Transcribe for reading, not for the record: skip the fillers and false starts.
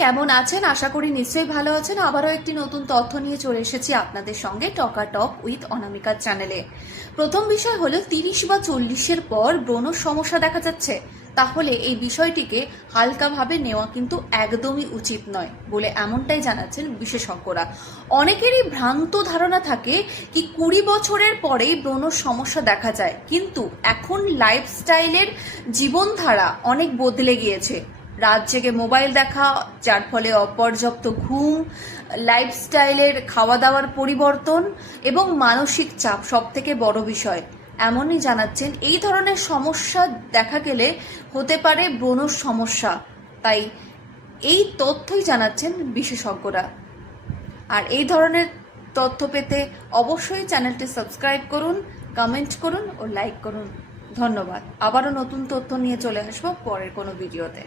কেমন আছেন? আশা করি নিশ্চয়ই ভালো আছেন। আবারও একটি নতুন তথ্য নিয়ে চলে এসেছি আপনাদের সঙ্গে টক উইথ অনামিকার চ্যানেলে। প্রথম বিষয় হলো 30 বা 40-এর পর ব্রণ সমস্যা দেখা যাচ্ছে, তাহলে এই বিষয়টিকে হালকাভাবে নেওয়া কিন্তু একদমই উচিত নয় বলে এমনটাই জানাচ্ছেন বিশেষজ্ঞরা। অনেকেরই ভ্রান্ত ধারণা থাকে কি 20 বছরের পরেই ব্রণ সমস্যা দেখা যায়, কিন্তু এখন লাইফস্টাইলের জীবনধারা অনেক বদলে গিয়েছে। রাত জেগে মোবাইল দেখা, যার ফলে অপর্যাপ্ত ঘুম, লাইফস্টাইলের খাওয়া দাওয়ার পরিবর্তন এবং মানসিক চাপ সবথেকে বড় বিষয় এমনই জানাচ্ছেন। এই ধরনের সমস্যা দেখা গেলে হতে পারে ব্রণ সমস্যা, তাই এই তথ্যই জানাচ্ছেন বিশেষজ্ঞরা। আর এই ধরনের তথ্য পেতে অবশ্যই চ্যানেলটি সাবস্ক্রাইব করুন, কমেন্ট করুন ও লাইক করুন। ধন্যবাদ। আবারও নতুন তথ্য নিয়ে চলে আসবো পরের কোনো ভিডিওতে।